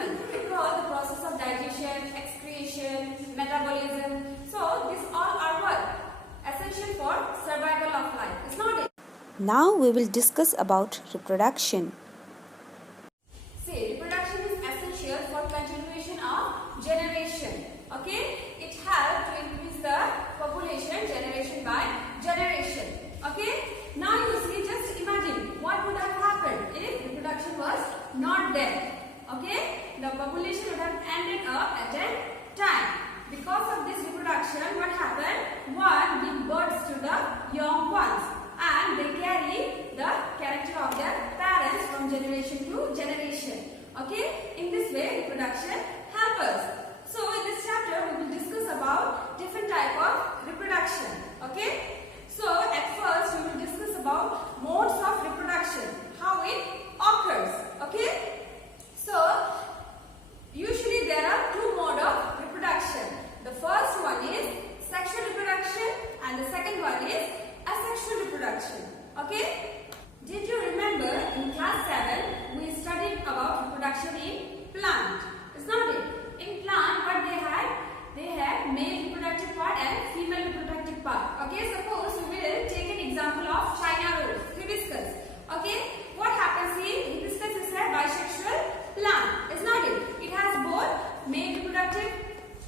animal because the process of digestion, excretion, metabolism. So these all are what? Essential for survival of life. It's not it. Now we will discuss about reproduction. See, reproduction is essential for continuation of generation. Okay? It helps to increase the population generation by generation. Okay? Now you see, just imagine what would have happened if reproduction was not there. Okay? The population would have ended up at a time. Because of this reproduction, what happened? One give birth to the young ones and they carry the character of their parents from generation to generation. Okay? In this way, reproduction helps us. So in this chapter, we will discuss about different type of reproduction. Okay? So at first, we will discuss about modes of reproduction, how it occurs. Okay? So usually there are two modes of reproduction. The first one is sexual reproduction and the second one is asexual reproduction. Okay? Did you remember in class 7 we studied about reproduction in plant? It's not it. In plant what they had male reproductive part and female reproductive part. Okay, suppose we will take an example of China rose, hibiscus. Okay, what happens here? Hibiscus is a bisexual plant. It's not it. It has both male reproductive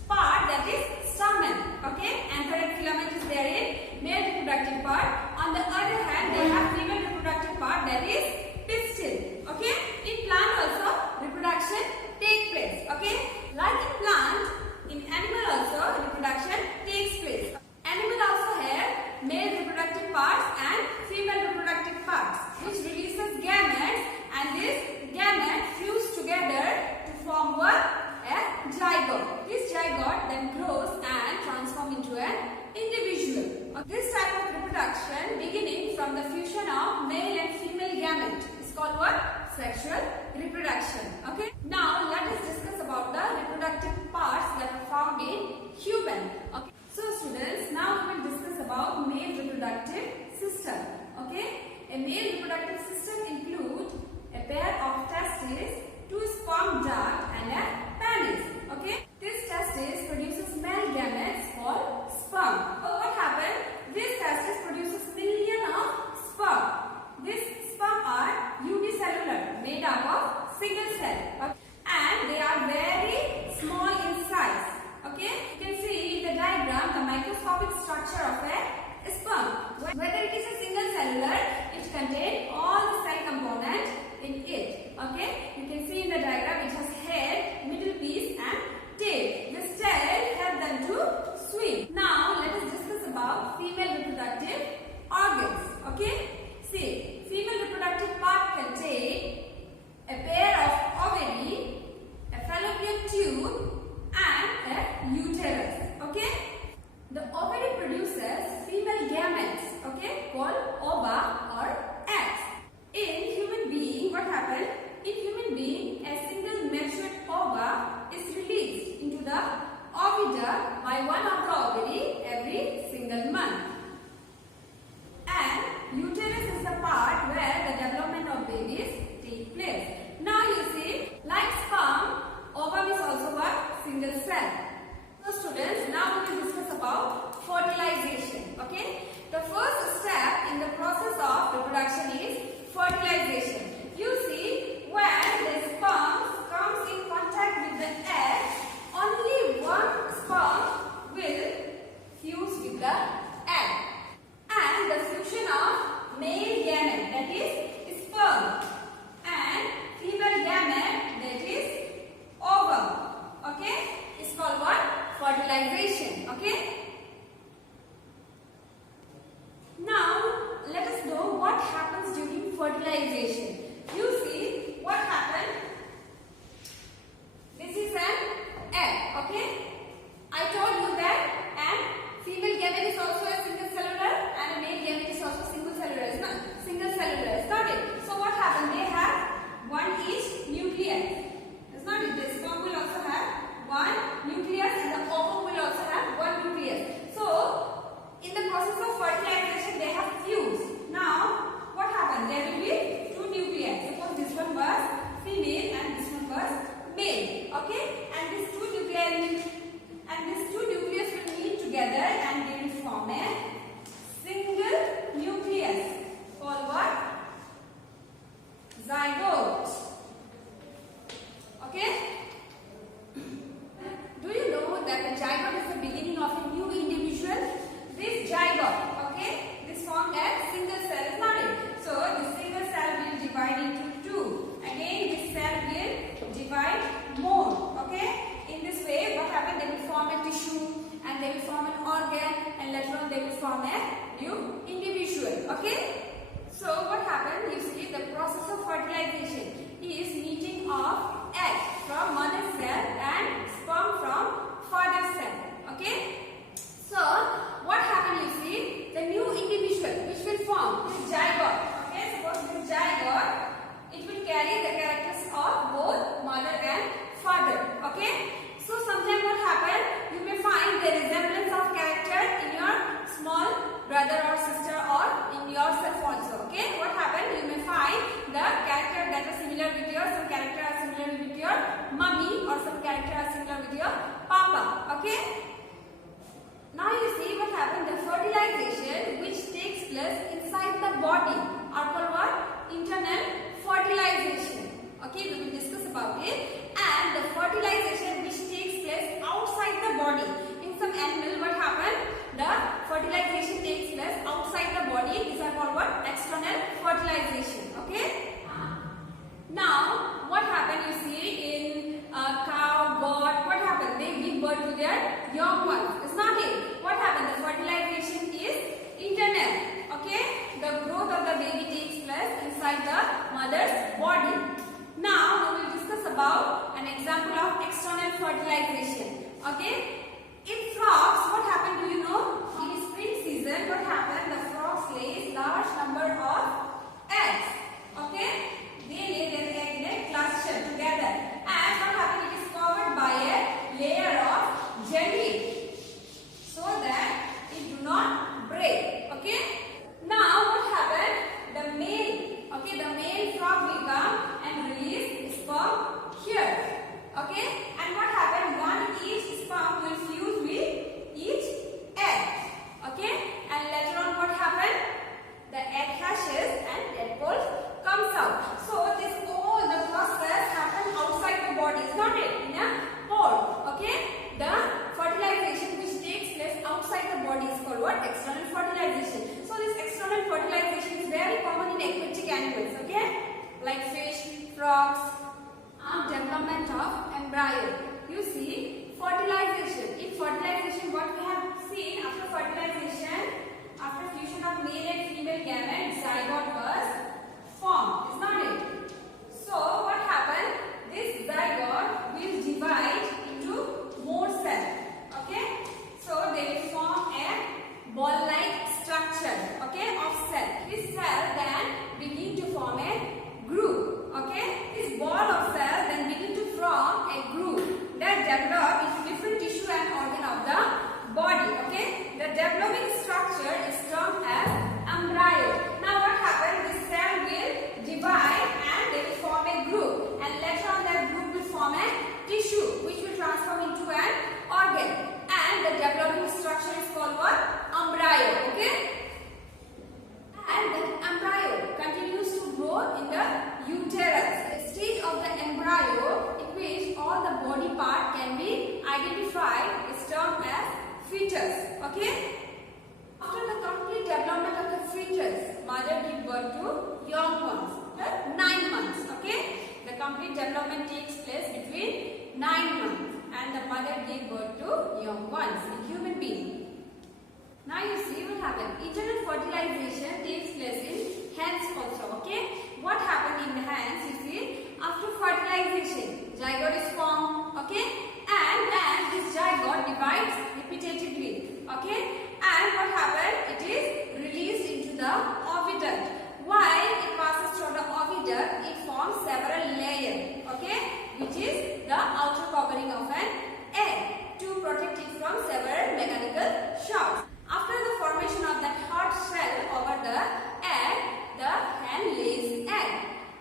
part, that is stamen. Okay, antherate filament is there in male reproductive part. On the other hand, they have female reproductive part, that is pistil. Okay, in plant also reproduction takes place. Okay, like in plant, in animal also reproduction takes place. Animal also have male reproductive parts and female reproductive parts, which releases gametes, and these gametes fuse together to form what? A zygote. This zygote then grows and transforms into an individual. This type of reproduction beginning from the fusion of male and female gamete is called what? Sexual reproduction. Okay. Now let us discuss about the reproductive parts that are found in human. Okay. So students, now we will discuss about male reproductive system. Okay. A male reproductive system includes a pair of testes, two sperm duct and a penis. Okay. This testis produces male gametes called sperm. So what happened? This testis produces million of sperm. These sperm are unicellular, made up of single cell. Okay. And they are very small in size. Okay. You can see in the diagram the microscopic structure of a sperm. Whether So what happened? You see, the process of fertilization is meeting of egg from mother cell and sperm from father cell. Okay. So what happened? You see, the new individual which will form this zygote. Okay. Suppose this zygote, it will carry the characters of both mother and father. Okay. So sometimes what happened? You may find the resemblance of character in your small brother or sister or in yourself also. Okay. What happened? You may find the character that are similar with your, some character are similar with your mummy or some character are similar with your papa. Okay. Now you see what happened. The fertilization which takes place inside the body are called what? Internal fertilization. Okay, we will discuss about it. And the fertilization which takes place outside the body. In some animal, what happened? The fertilization takes place outside the body. These are called what? External fertilization. Okay. Now, what happened? You see in cow, goat, what happened? They give birth to their young ones. It's not it. What happened? The fertilization is internal. Okay. The growth of the baby takes place inside the mother's body. Now, we will discuss about an example of external fertilization. Okay. In frogs, what happened? Do you know? In spring season, what happened? The frogs lays large number of eggs. Okay. They lay their egg in a cluster together. And what happened? It is covered by a layer of jelly so that it do not break. Okay. Now what happened? The male frog will come and release sperm here. Okay. And what happened? Each sperm will fuse with each egg. Okay. And later on what happened? The egg hatches and tadpoles comes out. So this all the process happens outside the body. It's not it in a pod. Okay. The fertilization which takes place outside the body is called what? External fertilization. So this external fertilization is very common in aquatic animals. Okay. Like fish, frogs. Development of embryo. You see, fertilization. In fertilization, what we have seen after fertilization, after fusion of male and female gametes, zygote was formed. Is not it? So what happened? This zygote will divide into more cells. Okay? So they will form a ball-like structure. Okay? Of cell. This cell then begin to form a groove. Okay? This ball of cell then begin to form a groove that develop into different tissue and organ of the body. Okay? The developing structure is termed as embryo. Now what happened? This cell will divide and they will form a groove, and later on that groove will form a tissue which will transform into an organ, and the developing structure is called what? Embryo. Okay? And the embryo continues to grow in the uterus, a stage of the embryo in which all the body part can be identified is termed as fetus. Okay? After the complete development of the fetus, mother gives birth to young ones. 9 months. Okay? The complete development takes place between 9 months, and the mother gives birth to young ones, a human being. Now you see what happened. Internal fertilization takes place in hens also. Okay? What happened in the hens? You see, after fertilization, zygote is formed. Okay? And then this zygote divides repetitively. Okay? And what happened? It is released into the oviduct. While it passes through the oviduct, it forms several layers. Okay? Which is the outer covering of an egg to protect it from several mechanical shocks. After the formation of that hard shell over the egg, the hen lays egg.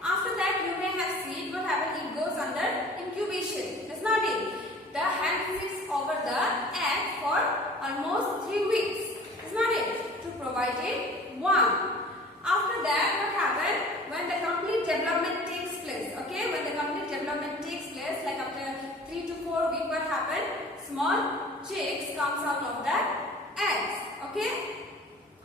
After that, you may have seen what happens. It goes under incubation. That's not it. The hen sits over the egg for almost 3 weeks. That's not it. To provide it warm. After that, what happens? When the complete development takes place. Okay, when the complete development takes place, like after 3 to 4 weeks, what happens? Small chicks comes out of that eggs. Okay?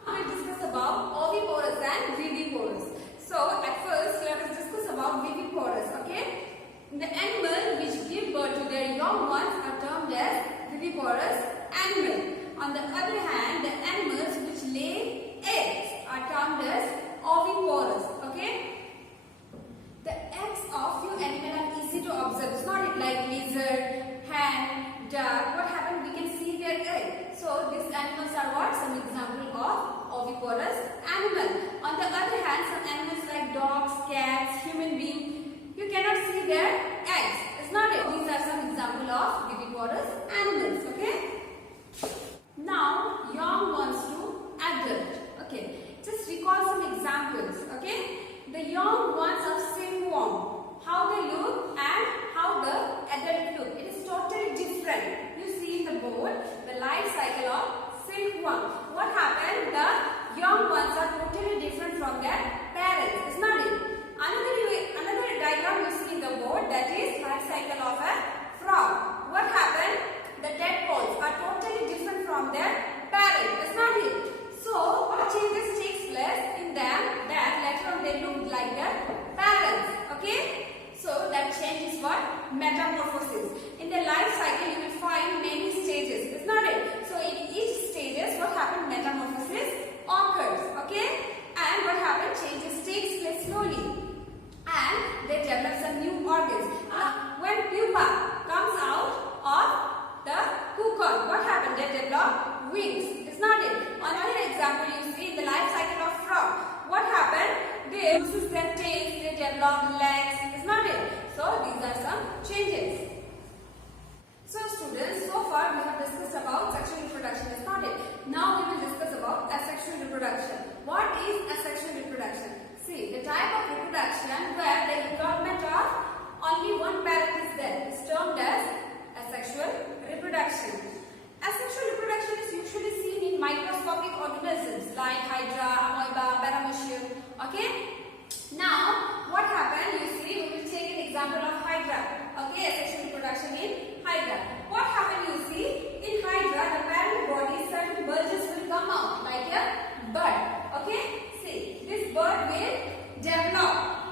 We will discuss about oviporous and viviporous. So at first let us discuss about viviporous. Okay? The animal which give birth to their young ones are termed as viviporous animal. On the other hand, the animals which lay eggs are termed as oviporous. young ones of silkworm, how they look and how the adult look. It is totally different. You see in the board the life cycle of silkworm. What happened? The young ones are totally different from their parents. Is not it? Another diagram you see in the board, that is life cycle of a frog. What happened? The tadpoles are totally different from their parents. Is not it? So what changes takes place in them that later on they look like their parents. Okay? So that change is what? Metamorphosis. In the life cycle you will find many stages. Is not it? So in each stages what happened? Metamorphosis occurs. Okay? And what happened? Changes takes place slowly. And they develop some new organs. When pupa comes out of the cocoon, what happened? They develop wings. Is not it? Another example you see in the life cycle of frog. What happened? They lose their tails, they develop legs. Is not it? So these are some changes. So students, so far we have discussed about sexual reproduction. Is not it? Now we will discuss about asexual reproduction. What is asexual reproduction? See, the type of reproduction where the involvement of only one parent is there is termed as asexual reproduction. Asexual reproduction is usually seen in microscopic organisms like hydra, amoeba, paramecium. Okay? Now, what happened? You see, we will take an example of hydra. Okay, asexual reproduction in hydra. What happened? You see, in hydra, the parent body certain bulges will come out like a bud. Okay? See, this bud will develop.